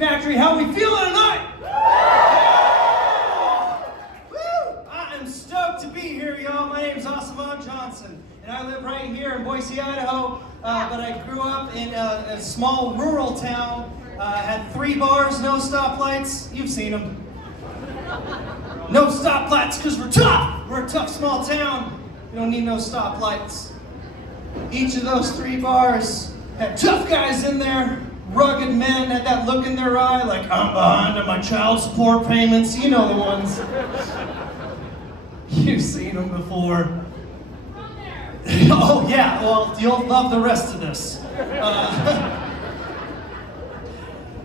Factory. How we feeling tonight? Woo! I am stoked to be here, y'all. My name's Osavon Johnson, and I live right here in Boise, Idaho. But I grew up in a small rural town. Had 3 bars, no stoplights. You've seen them. No stoplights because we're tough. We're a tough small town. We don't need no stoplights. Each of those 3 bars had tough guys in there. Rugged men, had that look in their eye like, I'm behind on my child support payments. You know the ones. You've seen them before. Oh yeah, well, you'll love the rest of this.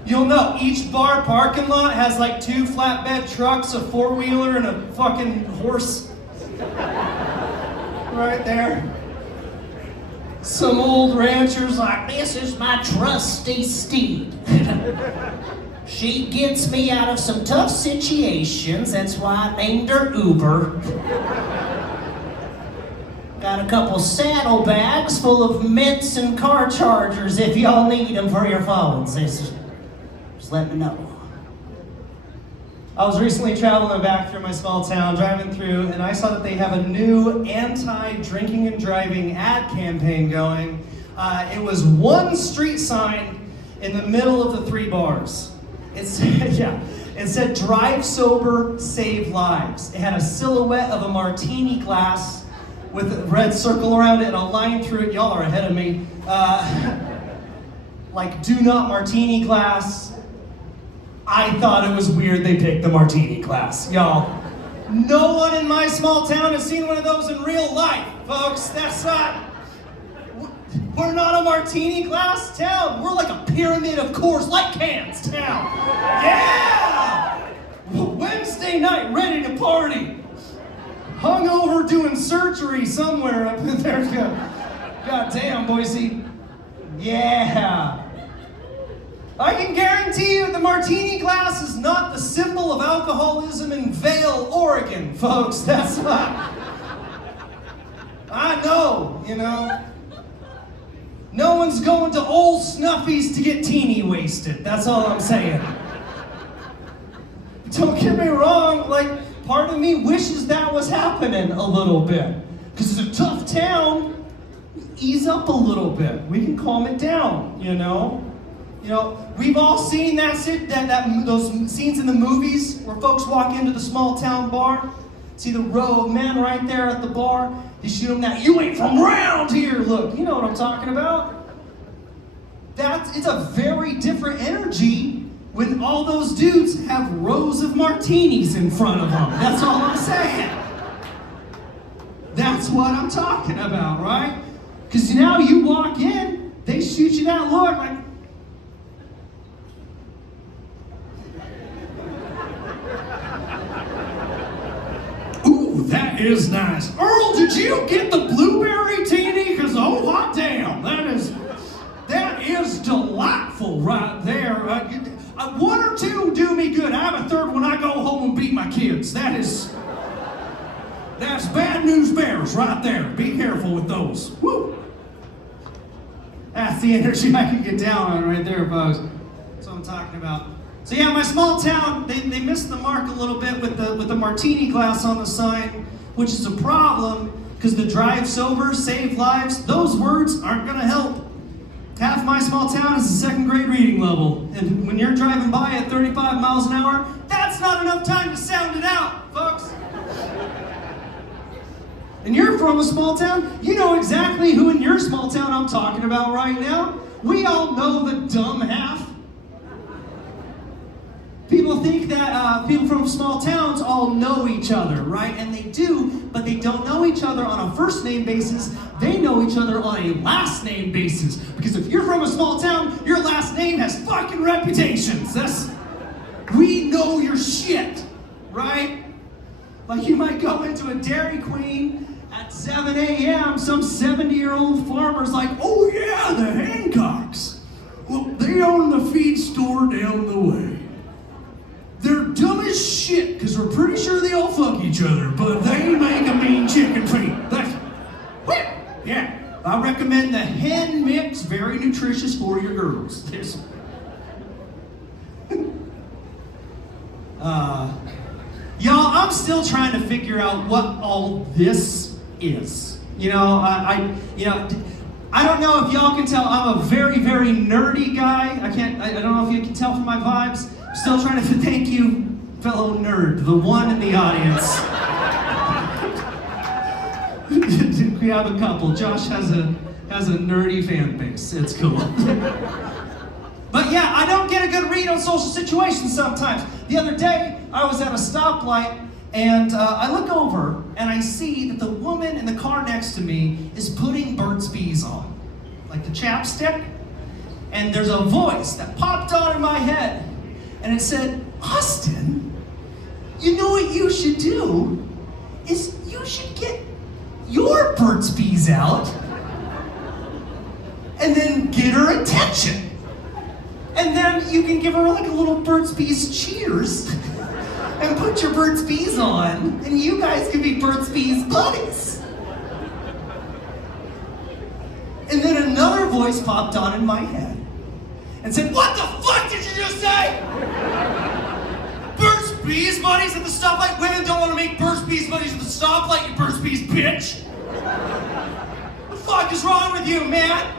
You'll know each bar parking lot has like 2 flatbed trucks, a 4-wheeler, and a fucking horse. Right there. Some old ranchers like, this is my trusty steed. She gets me out of some tough situations, that's why I named her Uber. Got a couple saddlebags full of mints and car chargers if y'all need them for your phones. Just let me know. I was recently traveling back through my small town, driving through, and I saw that they have a new anti-drinking and driving ad campaign going. It was one street sign in the middle of the 3 bars. It said, drive sober, save lives. It had a silhouette of a martini glass with a red circle around it and a line through it. Y'all are ahead of me. Like, do not martini glass. I thought it was weird they picked the martini glass. Y'all, no one in my small town has seen one of those in real life, folks. We're not a martini glass town. We're like a pyramid of Coors Light cans town. Yeah! Wednesday night, ready to party. Hungover doing surgery somewhere up there. God damn, Boise. Yeah. I can guarantee you the martini glass is not the symbol of alcoholism in Vail, Oregon, folks. That's not. I know, you know. No one's going to Old Snuffies to get teeny wasted. That's all I'm saying. Don't get me wrong, like, part of me wishes that was happening a little bit. Because it's a tough town. Ease up a little bit. We can calm it down, you know? You know, we've all seen those scenes in the movies where folks walk into the small town bar, see the row of men right there at the bar, they shoot them that, you ain't from around here look. You know what I'm talking about? It's a very different energy when all those dudes have rows of martinis in front of them. That's all I'm saying. That's what I'm talking about, right? Because now you walk in, they shoot you that look like, that is nice. Earl, did you get the blueberry teeny? Because oh hot damn, that is delightful right there. 1 or 2 do me good. I have a 3rd when I go home and beat my kids. That's bad news bears right there. Be careful with those. Woo! That's the energy I can get down on right there, folks. That's what I'm talking about. So yeah, my small town, they missed the mark a little bit with the martini glass on the sign, which is a problem, because the drive sober, save lives, those words aren't gonna help. Half my small town is a 2nd grade reading level, and when you're driving by at 35 miles an hour, that's not enough time to sound it out, folks. And you're from a small town, you know exactly who in your small town I'm talking about right now. We all know the dumb half. People think that people from small towns all know each other, right? And they do, but they don't know each other on a first name basis. They know each other on a last name basis. Because if you're from a small town, your last name has fucking reputations. We know your shit, right? Like you might go into a Dairy Queen at 7 a.m., some 70-year-old farmer's like, oh yeah, the Hancocks. Well, they own the feed store down the way. They're dumb as shit, because we're pretty sure they all fuck each other, but they make a mean chicken feed. Yeah, I recommend the hen mix, very nutritious for your girls. Y'all, I'm still trying to figure out what all this is. You know, I don't know if y'all can tell. I'm a very, very nerdy guy. I don't know if you can tell from my vibes. I'm still trying to thank you, fellow nerd, the one in the audience. We have a couple. Josh has a nerdy fan base. It's cool. But yeah, I don't get a good read on social situations sometimes. The other day, I was at a stoplight, and I look over, and I see that the woman in the car next to me is putting Burt's Bees on, like the chapstick. And there's a voice that popped on in my head, and it said, Austin, you know what you should do? Is you should get your Burt's Bees out, and then get her attention. And then you can give her like a little Burt's Bees cheers and put your Burt's Bees on, and you guys can be Burt's Bees buddies. And then another voice popped on in my head and said, what the fuck did you just say? Burt's Bees buddies at the stoplight? Women don't want to make Burt's Bees buddies at the stoplight, you Burt's Bees bitch. What the fuck is wrong with you, man?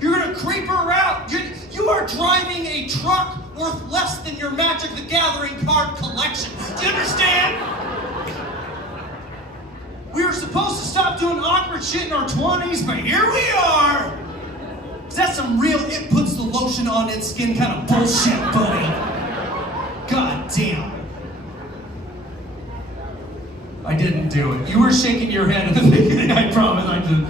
You're gonna creep her out. You are driving a truck worth less than your Magic the Gathering card collection. Do you understand? We were supposed to stop doing awkward shit in our 20s, but here we are. Is that some real it puts the lotion on its skin kind of bullshit, buddy? God damn. I didn't do it. You were shaking your head at the beginning, I promise I did.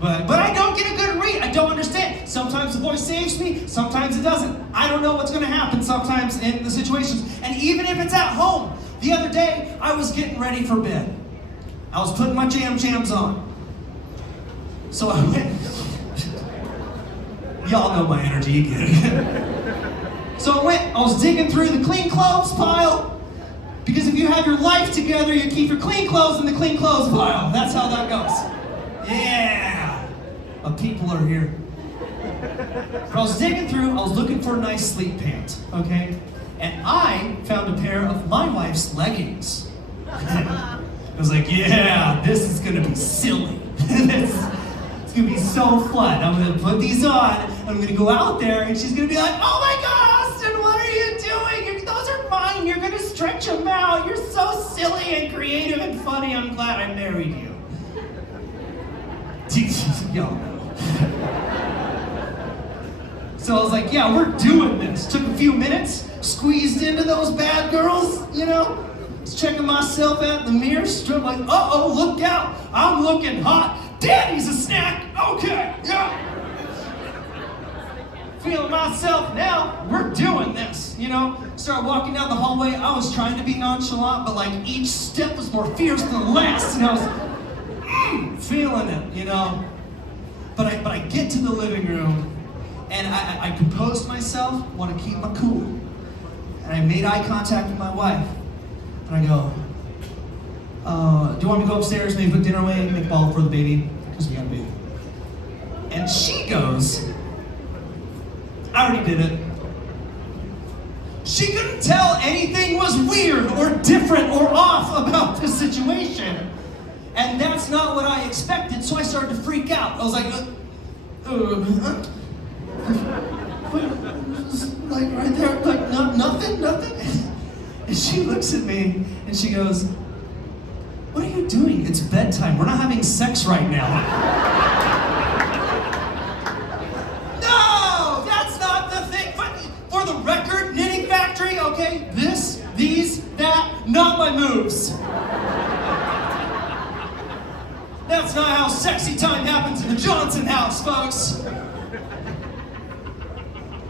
But I don't get a good read. I don't understand. Sometimes the voice saves me, sometimes it doesn't. I don't know what's gonna happen sometimes in the situations. And even if it's at home. The other day, I was getting ready for bed. I was putting my jams on. So I went, y'all know my energy, you get it. So I was digging through the clean clothes pile, because if you have your life together, you keep your clean clothes in the clean clothes pile. That's how that goes. Yeah. People are here. But I was digging through, I was looking for a nice sleep pant, okay? And I found a pair of my wife's leggings. I was like, yeah, this is gonna be silly. It's gonna be so fun. I'm gonna put these on, I'm gonna go out there, and she's gonna be like, oh my God, Austin, what are you doing? Those are mine, you're gonna stretch them out. You're so silly and creative and funny. I'm glad I married you. Y'all know. So I was like, yeah, we're doing this. Took a few minutes, squeezed into those bad girls, you know? Was checking myself out in the mirror, straight like, uh-oh, look out. I'm looking hot. Daddy's a snack. Okay, yeah. Feeling myself now, we're doing this, you know? Started walking down the hallway. I was trying to be nonchalant, but like each step was more fierce than the last, and I was feeling it, you know? But I get to the living room, and I composed myself, want to keep my cool. And I made eye contact with my wife. And I go, do you want me to go upstairs, maybe put dinner away, make a ball for the baby? Because we got a baby. And she goes, I already did it. She couldn't tell anything was weird or different or off about the situation. And that's not what I expected, so I started to freak out. I was like, like right there, like nothing. And she looks at me and she goes, what are you doing? It's bedtime. We're not having sex right now. No, that's not the thing. For the record, Knitting Factory, okay? This, these, that, not my moves. That's not how sexy time happens in the Johnson house, folks.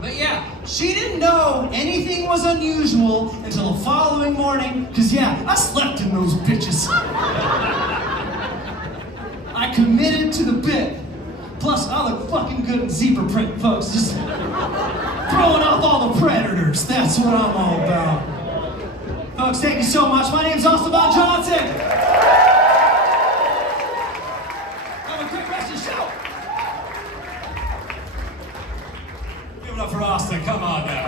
But yeah, she didn't know anything was unusual until the following morning, because yeah, I slept in those bitches. I committed to the bit. Plus, I look fucking good in zebra print, folks. Just throwing off all the predators. That's what I'm all about. Folks, thank you so much. My name's Austin Von Johnson. Give it up for Austin, come on now.